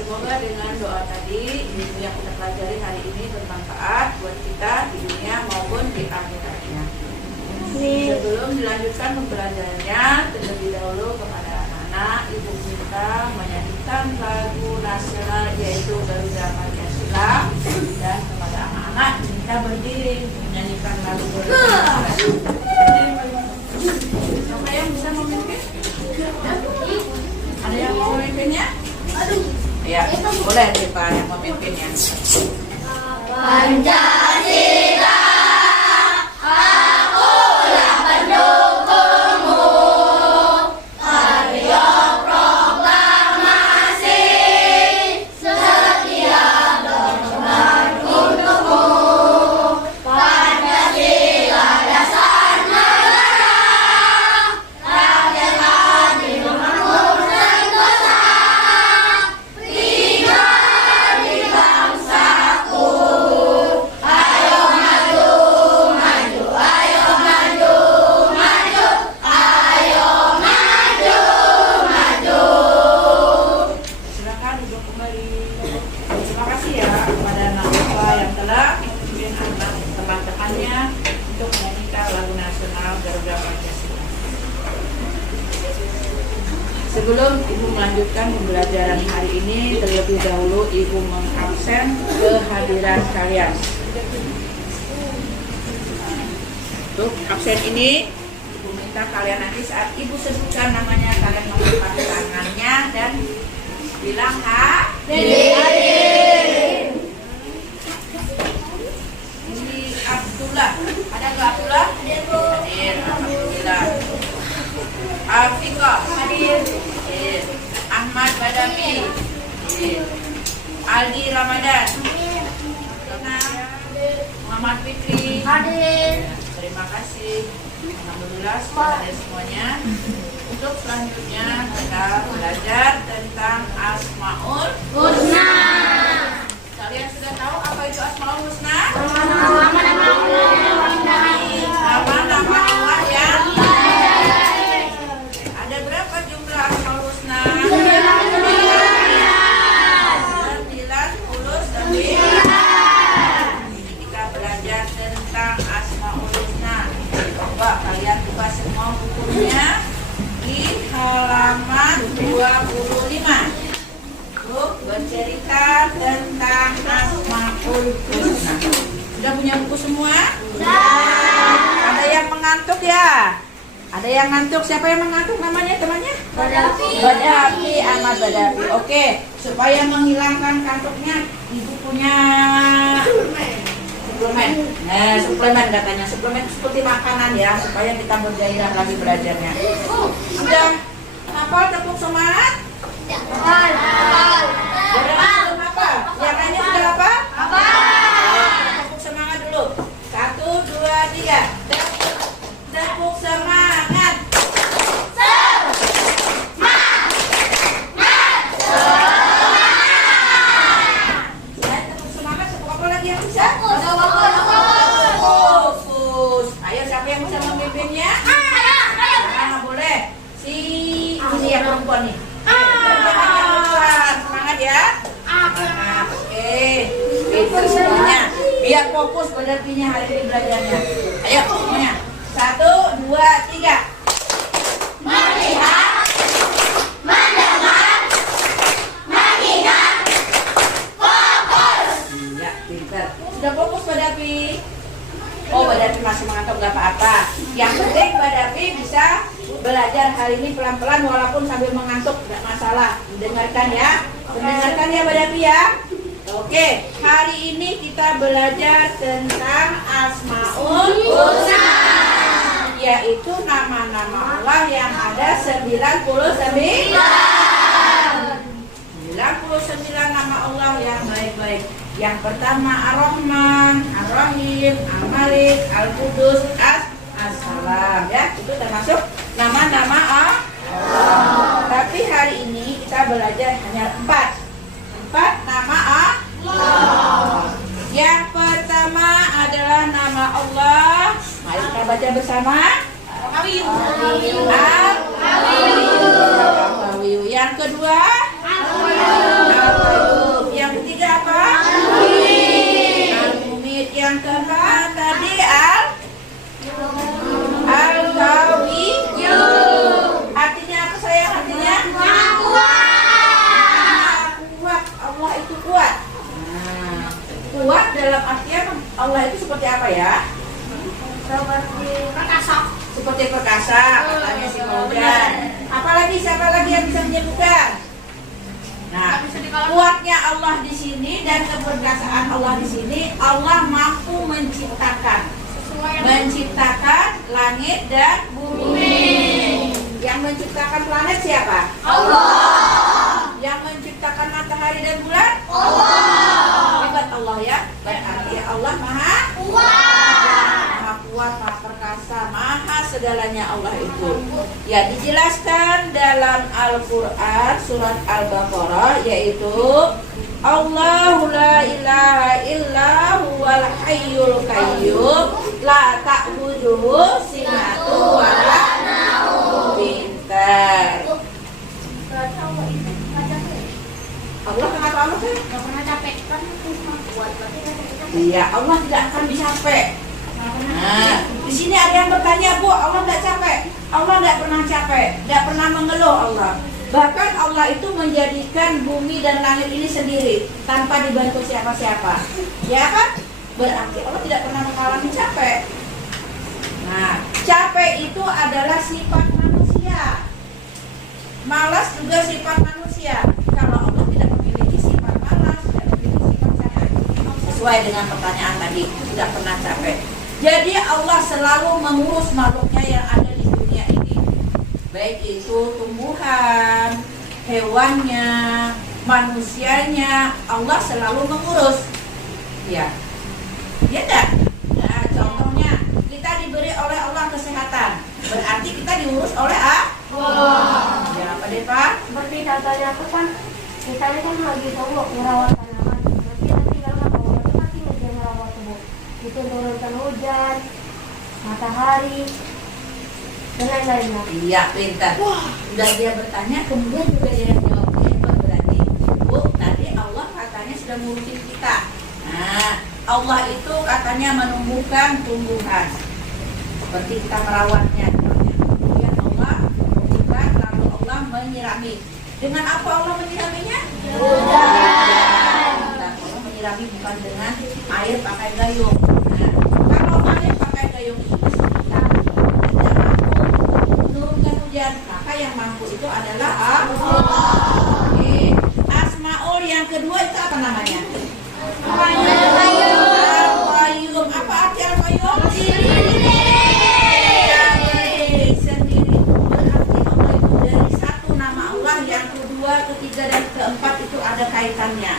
Semoga dengan doa tadi ilmu yang kita pelajari hari ini bermanfaat buat kita di dunia maupun di akhiratnya. Sebelum dilanjutkan pembelajarannya, terlebih dahulu kepada anak-anak, ibu minta menyanyikan lagu nasional yaitu Garuda Pancasila, dan kepada anak-anak minta berdiri menyanyikan lagu Garuda Pancasila. Siapa yang bisa memimpin? Ada yang mau memimpinnya? Ya, boleh Pak yang memimpinnya. Pancasila, akulah pendukungmu. Ayo proklamasi, setia berkorban untukmu. Pancasila dasar negara, rakyat adil makmur sentosa. Sebelum Ibu melanjutkan pembelajaran hari ini, terlebih dahulu Ibu mengabsen kehadiran kalian. Untuk absen ini, Ibu minta kalian nanti saat Ibu sebutkan namanya, kalian mengangkat tangannya dan bilang hadir. Ini Abdullah, ada nggak Abdullah? Hadir, alhamdulillah. Afika hadir. Ahmad Badawi hadir. Aldi Ramadan hadir. Muhammad Fikri hadir. Terima kasih. Alhamdulillah sudah ada semuanya. Untuk selanjutnya kita belajar tentang Asmaul Husna. Kalian sudah tahu apa itu Asmaul Husna? Nama-nama Allah yang ada berapa jumlah Asmaul Husna? 99. Kita belajar tentang Asmaul Husna. Coba kalian buka semua bukunya di halaman 25. Buku bercerita tentang Asmaul Husna. Sudah punya buku semua? Ada yang mengantuk ya? Ada yang ngantuk? Siapa yang mengantuk namanya temannya? Badapi, Ahmad Badapi. Oke, supaya menghilangkan kantuknya, Ibu punya suplemen. Nah, suplemen katanya. Suplemen seperti makanan ya, supaya kita bergairah lagi belajarnya. Sudah hafal tepuk semangat? Hafal. Belum hafal? Yang lainnya sudah hafal? Tepuk semangat dulu. 1, 2, 3. Tepuk semangat. Fokus. Ayo, siapa yang bisa memimpinnya? Boleh. Si ini ya perempuan nih. Semangat ya. Semangat. Oke. Pinter semuanya. Biar fokus pada pinya hari ini belajarnya. Ayo semuanya. 1, 2, 3. Melihat, mendengar, mengingat, fokus. Iya, pinter. Sudah fokus Mbak Davi? Oh, Mbak Davi masih mengantuk, nggak apa-apa. Yang penting Mbak Davi bisa belajar hari ini pelan-pelan walaupun sambil mengantuk, nggak masalah. Dengarkan ya. Mendengarkan ya Mbak Davi ya. Oke, hari ini kita belajar tentang Asmaul Husna, yaitu nama-nama Allah yang ada 99 nama Allah yang baik-baik. Yang pertama Ar-Rahman, Ar-Rahim, Al-Malik, Al-Qudus, As-Salam ya. Itu termasuk nama-nama Allah. Tapi hari ini kita belajar hanya 4 nama Allah. Yang pertama adalah nama Allah. Mari kita baca bersama. Al-Qawiyu. Yang kedua Al-Qayyum. Yang ketiga apa? Al-Mumit. Yang keempat tadi Al-Qawiyyu. Artinya apa sayang? Artinya kuat. Allah itu kuat. Kuat dalam artian Allah itu seperti apa ya? Seperti perkasa, katanya si Maulana. Apalagi siapa lagi yang bisa menyebutkan? Nah, kuatnya Allah di sini dan keperkasaan Allah di sini, Allah mampu menciptakan langit dan bumi. Yang menciptakan planet siapa? Allah. Yang menciptakan matahari dan bulan? Allah. Hebat Allah ya. Berarti Allah maha kuat, maha perkasa, maha segalanya Allah itu. Ya, dijelaskan dalam Al-Quran surat Al-Baqarah, yaitu Allahu la ilaha illa huwal hayyul qayyum la ta'khudhuhu sinatun wa la naum. Pintar. Allah kenapa Allah sih? Gak pernah capek kan? Iya, Allah tidak akan capek. Nah, di sini ada yang bertanya, Bu, Allah tidak capek? Allah tidak pernah capek, tidak pernah mengeluh Allah. Bahkan Allah itu menjadikan bumi dan langit ini sendiri tanpa dibantu siapa-siapa. Ya kan? Berarti Allah tidak pernah mengalami capek. Nah, capek itu adalah sifat manusia. Malas juga sifat manusia. Kalau Allah tidak memiliki sifat malas, tidak memiliki sifat capek. Sesuai dengan pertanyaan tadi, tidak pernah capek. Jadi Allah selalu mengurus makhluknya yang ada di dunia ini. Baik itu tumbuhan, hewannya, manusianya, Allah selalu mengurus. Ya. Ya enggak? Nah, contohnya, kita diberi oleh Allah kesehatan. Berarti kita diurus oleh Allah. Ya, apa deh Pak? Seperti contohnya aku kan, misalnya kan lagi tunggu merawat tanaman, berarti nanti kalau nggak mau pasti dia merawat tubuh. Itu turunkan hujan, matahari, dan lain-lainnya. Iya, pintar. Udah dia bertanya, kemudian juga dia yang jawab. Hebat berarti. Bu, tadi Allah katanya sudah ngurusin kita. Nah, Allah itu katanya menumbuhkan tumbuhan. Seperti kita merawatnya. Kemudian Allah menumbuhkan, lalu Allah menyirami. Dengan apa Allah menyiraminya? Hujan. Nah, Allah menyirami bukan dengan air pakai gayung. Nah, kalau air pakai gayung itu kita tidak mampu menurunkan hujan, maka yang mampu itu adalah Allah. Oke. Asmaul yang kedua itu apa namanya? Al-Qayyum. Apa arti Al-Qayyum? Sendiri. Berarti Allah itu dari satu nama Allah, yang kedua, ketiga, dan keempat itu ada kaitannya.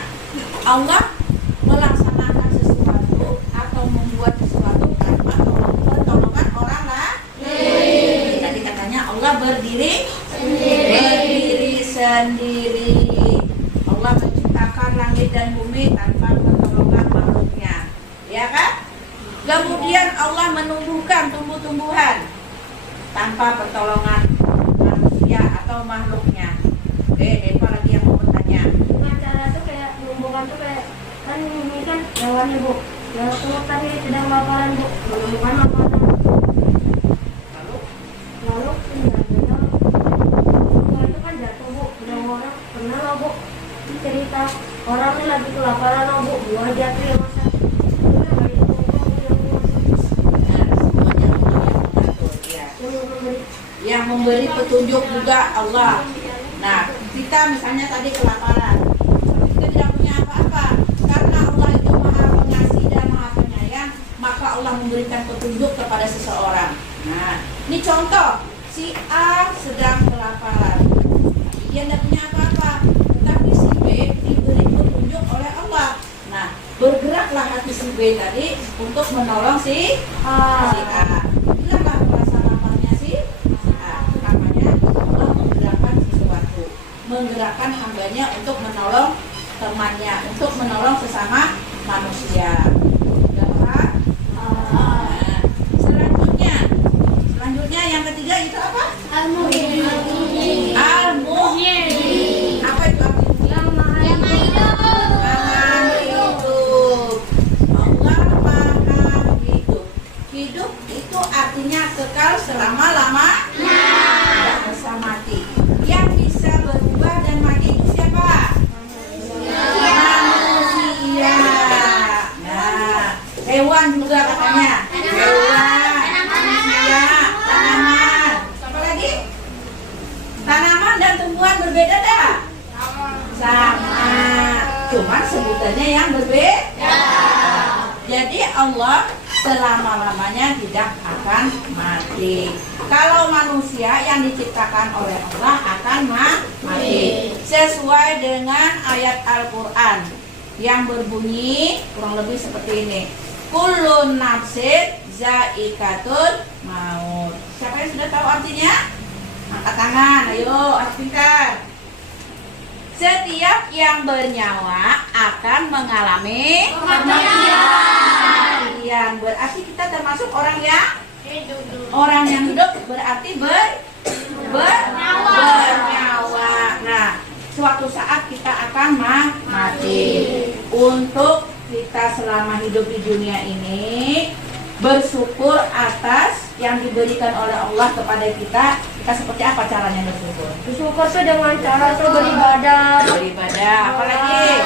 Allah melaksanakan sesuatu atau membuat sesuatu tanpa pertolongan orang lain. Tadi katanya Allah berdiri sendiri. Allah menciptakan langit dan bumi tanpa pertolongan makhluknya. Ya kan? Allah menumbuhkan tumbuh-tumbuhan tanpa pertolongan manusia atau makhluknya. Oke, Eva lagi yang mau bertanya. Dengan cara tuh kayak menumbuhkan tuh kayak kan ini kan hewannya Bu. Ya tuh tadi sedang laparan Bu. Menumbuhkan makanan. Lalu itu kan jatuh Bu. Udah orang pernah lah Bu. Cerita orang ini lagi kelaparan lah Bu. Buah jatuh yang masak. Udah nggak ditumpang yang masak. Nah, semuanya Allah yang mengatur ya. Yang memberi petunjuk juga Allah. Nah, kita misalnya tadi kelaparan, kita tidak punya apa-apa, karena Allah itu Maha Pengasih dan Maha Penyayang, maka Allah memberikan petunjuk kepada seseorang. Nah, ini contoh, si A sedang kelaparan, dia tidak punya apa-apa, tapi si B diberi petunjuk oleh Allah. Nah, bergeraklah hati si B tadi untuk menolong si A. Inilah rasa laparnya si A. Namanya Allah menggerakkan sesuatu, menggerakkan hambanya untuk menolong temannya, untuk menolong sesama manusia. Sudah paham? Nah, selanjutnya yang ketiga itu apa? Al-Muhyi. Apa itu artinya? Maha hidup. Allah Maha hidup. Hidup itu artinya kekal selama-lama, tidak bisa mati. Yang bisa berubah dan mati itu siapa? Manusia. Nah, hewan juga katanya. Hewan, manusia, tanaman. Apa lagi? Tanaman dan tumbuhan berbeda dah? Sama. Cuman sebutannya yang berbeda. Jadi Allah selama-lamanya tidak akan mati. Kalau manusia yang diciptakan oleh Allah akan mati. Sesuai dengan ayat Al-Quran yang berbunyi kurang lebih seperti ini. Kullun nafsin zaikatul maut. Siapa yang sudah tahu artinya? Angkat tangan, ayo, anak pintar. Setiap yang bernyawa akan mengalami kematian. Berarti kita termasuk orang yang hidup berarti bernyawa. Nah, suatu saat kita akan mati. Untuk kita selama hidup di dunia ini bersyukur atas yang diberikan oleh Allah kepada kita. Kita seperti apa caranya bersyukur? Bersyukur tuh dengan cara tuh beribadah. Apalagi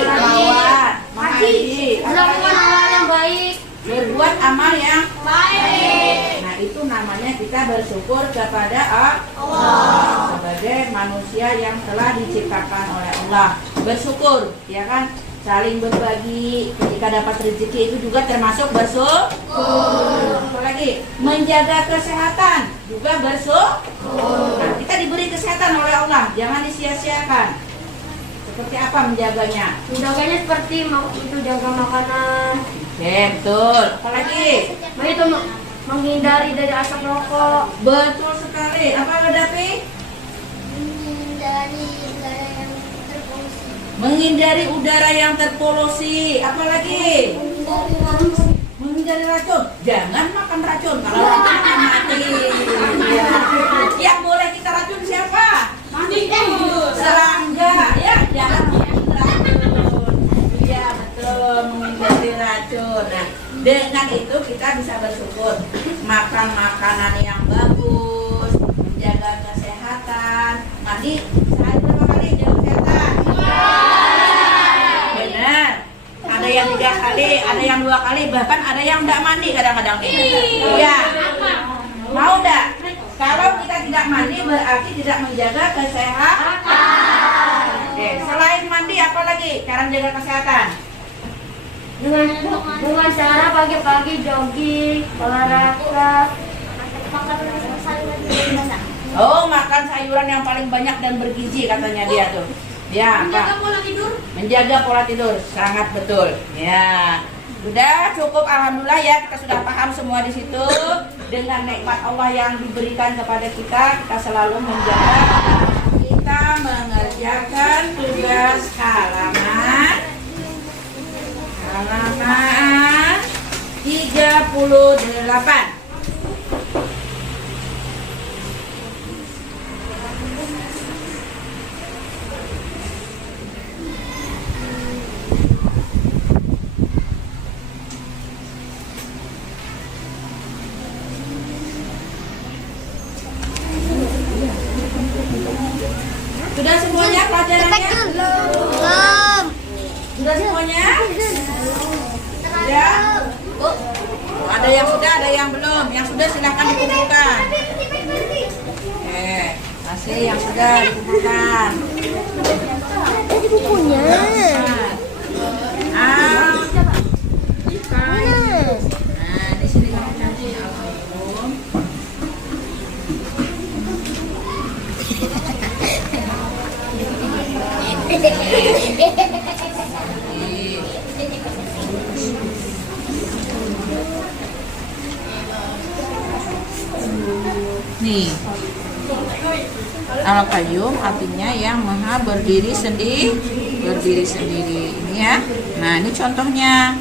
salawat, mengaji, Melakukan hal yang baik. berbuat amal yang baik. Nah, itu namanya kita bersyukur kepada Allah sebagai manusia yang telah diciptakan oleh Allah. Bersyukur, ya kan? Saling berbagi, ketika dapat rezeki itu juga termasuk bersyukur. Apalagi menjaga kesehatan juga bersyukur. Nah, kita diberi kesehatan oleh Allah, jangan disia-siakan. Seperti apa menjaganya? Menjaganya seperti itu jaga makanan. Oke, betul. Apalagi? Itu menghindari dari asap rokok. Betul sekali. Apa Dapi? Menghindari udara yang terpolusi. Apalagi? Menghindari racun. Jangan makan racun. Kalau racun akan mati. Ya. Yang boleh kita racun siapa? Serangga. Ya, jangan makan racun. Iya, betul. Menghindari racun. Nah, dengan itu kita bisa bersyukur. Makan makanan yang bagus, menjaga kesehatan. Mandi sehari berapa kali jaga kesehatan? Benar. Ada yang 3 kali, ada yang 2 kali, bahkan ada yang tidak mandi kadang-kadang nih. Iya. Mau enggak? Kalau kita tidak mandi berarti tidak menjaga kesehatan. Oke, selain mandi apa lagi cara menjaga kesehatan? Dengan cara pagi-pagi jogging, olahraga. Oh, makan sayuran yang paling banyak dan bergizi katanya dia tuh. Ya, Menjaga Pak. pola tidur. Menjaga pola tidur, sangat betul. Ya, sudah cukup. Alhamdulillah ya, kita sudah paham semua di situ. Dengan nikmat Allah yang diberikan kepada kita, kita selalu menjaga. Kita mengerjakan tugas halaman 34. 28. Sudah semuanya pelajarannya? Belum. Sudah semuanya? Sudah? Oh, ada yang sudah, ada yang belum. Yang sudah silakan dikumpulkan. Masih yang sudah dikumpulkan. Tadi bukunya. Nah, di sini kamu cari Al-Qayyum. Nih, Al-Qayyum artinya yang maha berdiri sendiri. Ini ya. Nah, ini contohnya.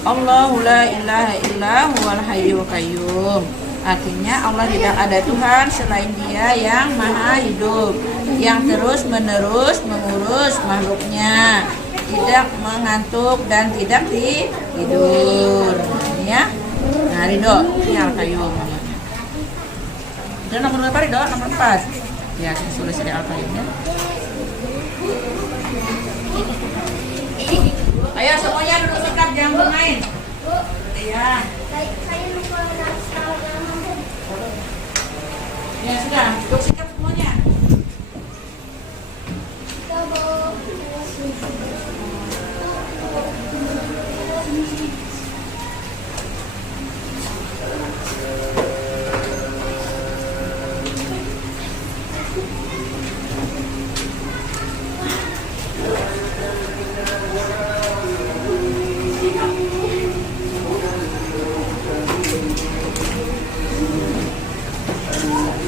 Allahu la ilaha illa huwal hayyul qayyum. Artinya Allah tidak ada Tuhan selain Dia yang maha hidup, yang terus menerus mengurus makhluknya, tidak mengantuk dan tidak tidur. Ini ya. Nah, Ridho, ini Al-Qayyum. Dan nomor berapa Ridho? Nomor 4. Ya, kita tulis dari Al-Qayyumnya. Ayo semuanya duduk tegak, jangan bermain. Iya. Ya sudah, duduk sikap semuanya.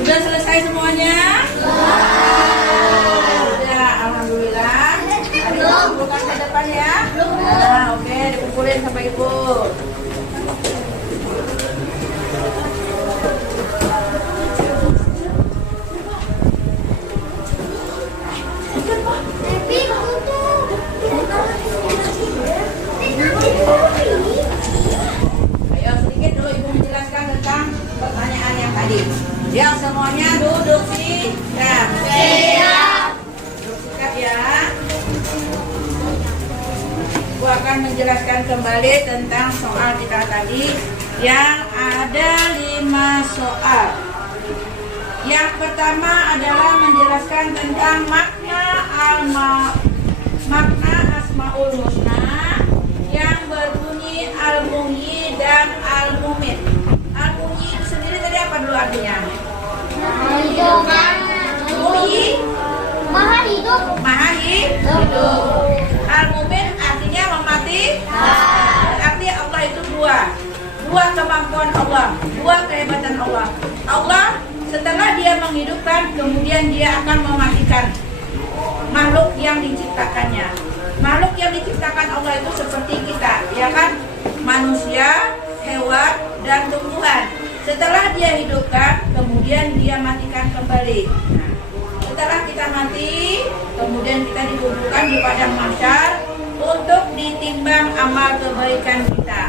Sudah selesai semuanya? Sudah, alhamdulillah. Ayo kumpulkan ke depan ya. Nah, oke, dikumpulin sama Ibu. Ayo sedikit dulu Ibu menjelaskan tentang pertanyaan yang tadi. Yang semuanya duduk sikap. Duduk sikap ya. Ibu akan menjelaskan kembali tentang soal kita tadi yang ada 5 soal. Yang pertama adalah menjelaskan tentang makna Asmaul Husna yang berbunyi Al-Muhyi dan Al-Mumit. Al-Muhyi itu sendiri tadi apa dulu artinya? Muhyi, Maha hidup. maha hidup. Al-Mumit artinya memati. Berarti Allah itu dua kemampuan Allah, dua kehebatan Allah. Allah setelah Dia menghidupkan, kemudian Dia akan mematikan makhluk yang diciptakannya. Makhluk yang diciptakan Allah itu seperti kita, ya kan? Manusia, hewan, dan tumbuhan. Setelah Dia hidupkan, kemudian Dia matikan kembali. Nah, setelah kita mati, kemudian kita dikumpulkan di padang mahsyar untuk ditimbang amal kebaikan kita,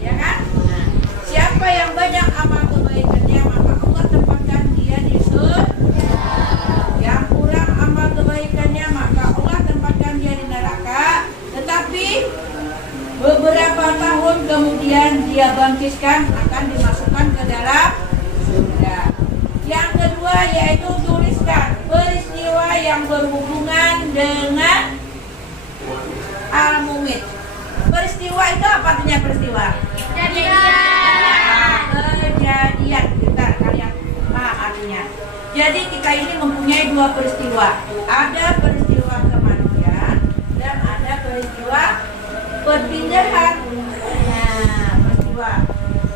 ya kan? Nah, siapa yang banyak amal kebaikannya, maka Allah tempatkan dia di surga. Yang kurang amal kebaikannya, maka Allah tempatkan dia di neraka. Tetapi beberapa tahun kemudian dia bangkitkan, akan dimasukkan ke dalam surga. Yang kedua yaitu tuliskan peristiwa yang berhubungan dengan Al-Mumit. Peristiwa itu apa artinya peristiwa? Kejadian. Bentar, kalian paham artinya. Jadi kita ini mempunyai 2 peristiwa. Ada peristiwa kematian dan ada peristiwa perpindahan. Nah, peristiwa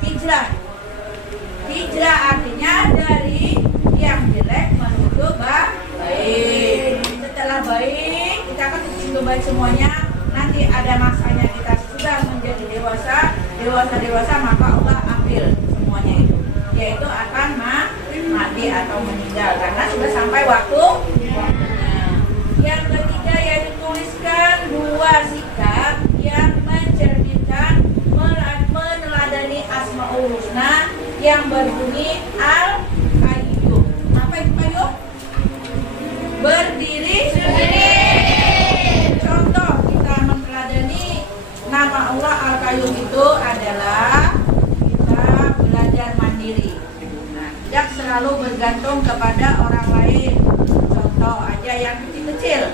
hijrah. Hijrah artinya dari yang jelek menuju baik. Setelah baik, kita akan menuju baik semuanya. Nanti ada masanya kita sudah menjadi dewasa, maka Allah waktu. Nah, yang ketiga yaitu tuliskan 2 sikap yang mencerminkan meneladani Asmaul Husna yang berbunyi Al-Qayyum. Apa itu Qayyum? Berdiri sendiri. Contoh kita meneladani nama Allah Al-Qayyum itu adalah kita belajar mandiri. Nah, tidak selalu bergantung kepada orang lain. Contoh aja yang kecil-kecil.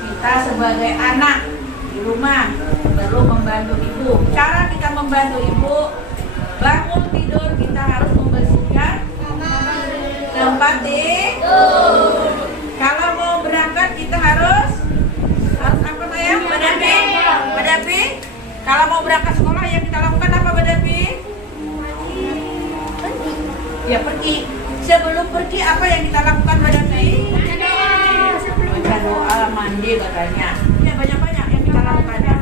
Kita sebagai anak di rumah perlu membantu ibu. Cara kita membantu ibu, bangun tidur kita harus membersihkan tempat tidur. Kalau mau berangkat kita harus apa sayang? Badapi. Kalau mau berangkat sekolah yang kita lakukan apa Badapi? Ya pergi. Sebelum pergi apa yang kita lakukan Badapi? Baca doa, mandi katanya. Ya banyak-banyak yang kita lakukan ya.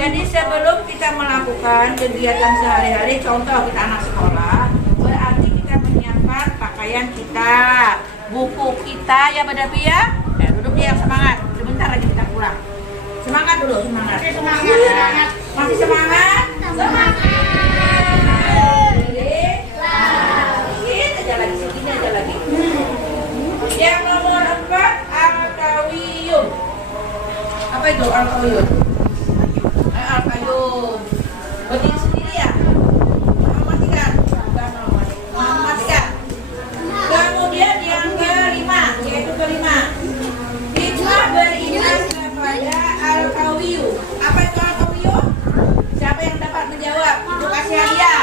Jadi sebelum kita melakukan kegiatan sehari-hari, contoh kita anak sekolah, berarti kita menyiapkan pakaian kita, buku kita ya Badapi ya. Duduk dia yang semangat. Sebentar lagi kita pulang. Semangat dulu, semangat. Semangat. Masih semangat? Semangat. Sedikit aja lagi, segini aja lagi. Yang nomor 4, Al-Qayyum. Apa itu Al-Qayyum? Al-Qayyum. Berdiri sendiri ya? Mematikan? Bukan mematikan. Kemudian yang kelima, yaitu kelima. Kita beriman kepada Al-Qayyum. Apa itu Al-Qayyum? Siapa yang dapat menjawab? Itu kasih hadiah.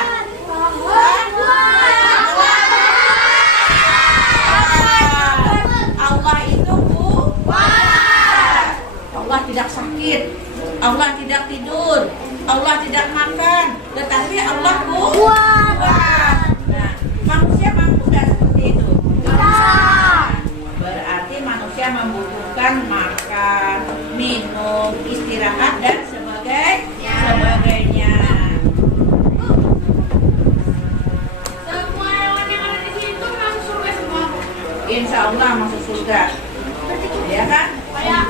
Allah itu kuat. Allah tidak sakit. Allah tidak tidur. Allah tidak makan. Tetapi Allah kuat. Nah, manusia mampu tidak seperti itu? Berarti manusia membutuhkan makan, minum, istirahat dan sebagainya. Semua hewan yang ada di situ masuk surga semua. Insya Allah masuk surga. Ya kan? Kayak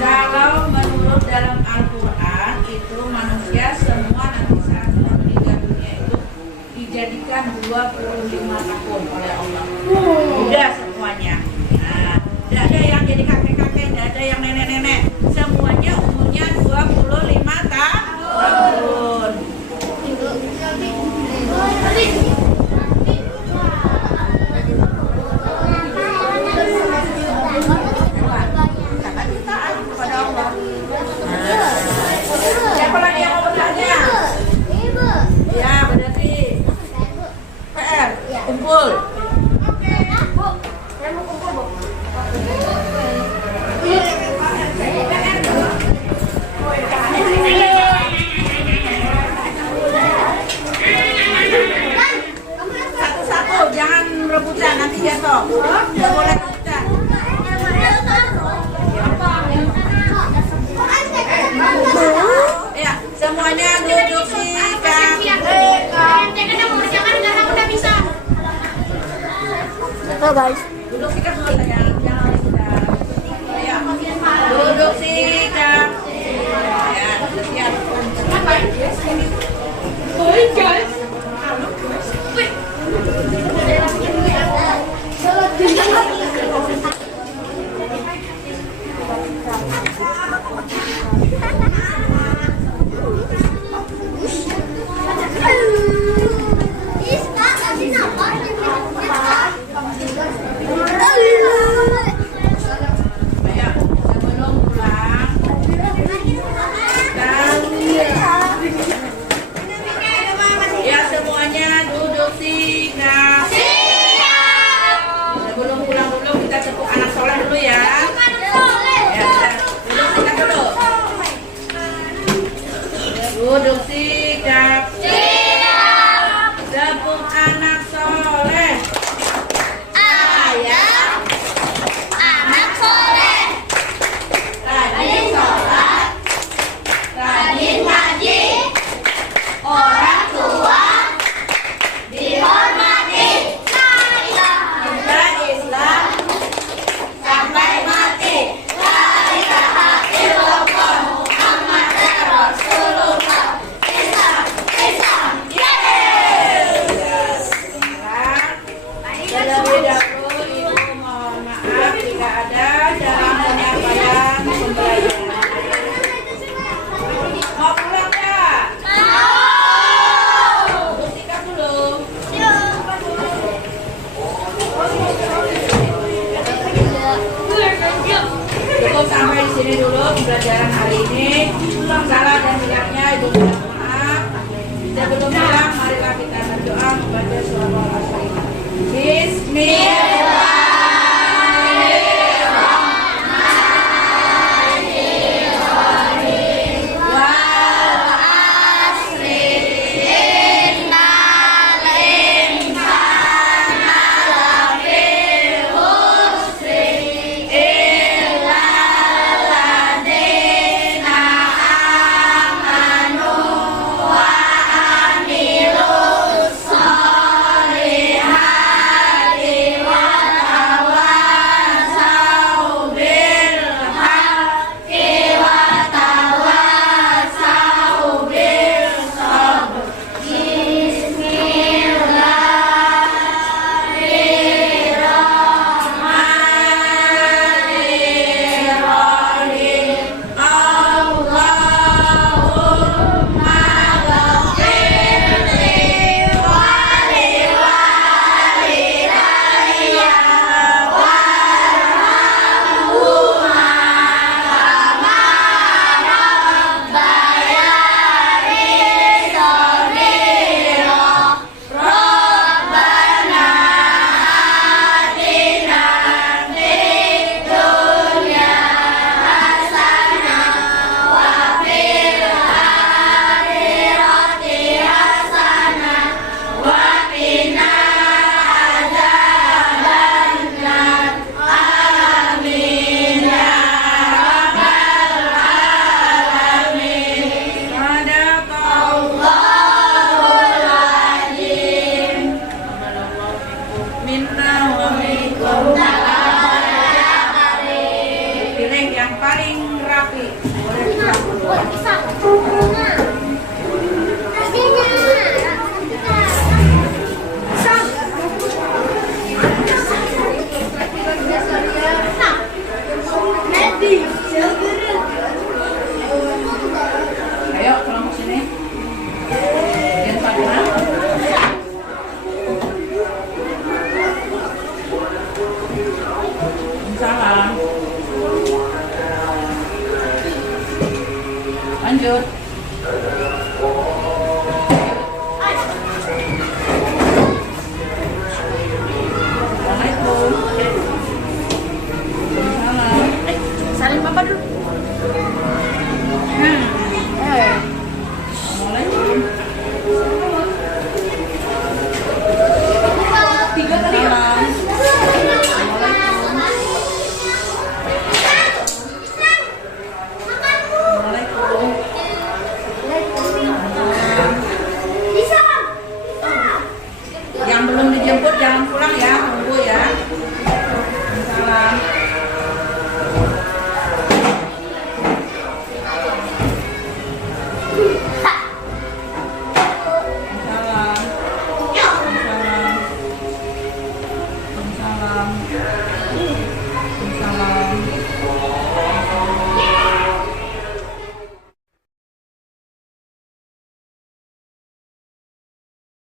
Kalau menurut dalam Al-Quran itu manusia semua nanti saat sudah meninggal dunia itu dijadikan 25 tahun oleh Allah. Udah semuanya. Nah, tidak ada yang jadi kakek-kakek, tidak ada yang nenek-nenek. Semuanya umurnya 25 tahun. Siapa lagi yang mau bertanya? Ya, berarti PR, kumpul. Satu-satu, jangan rebutan, nanti jatuh. Tidak boleh rebutan. Ya, semuanya duduk sikap. Halo guys. Duduk sikap dulu sayang, jangan rebutan. Ya, duduk sikap. Ya, sudah siap. Hai guys.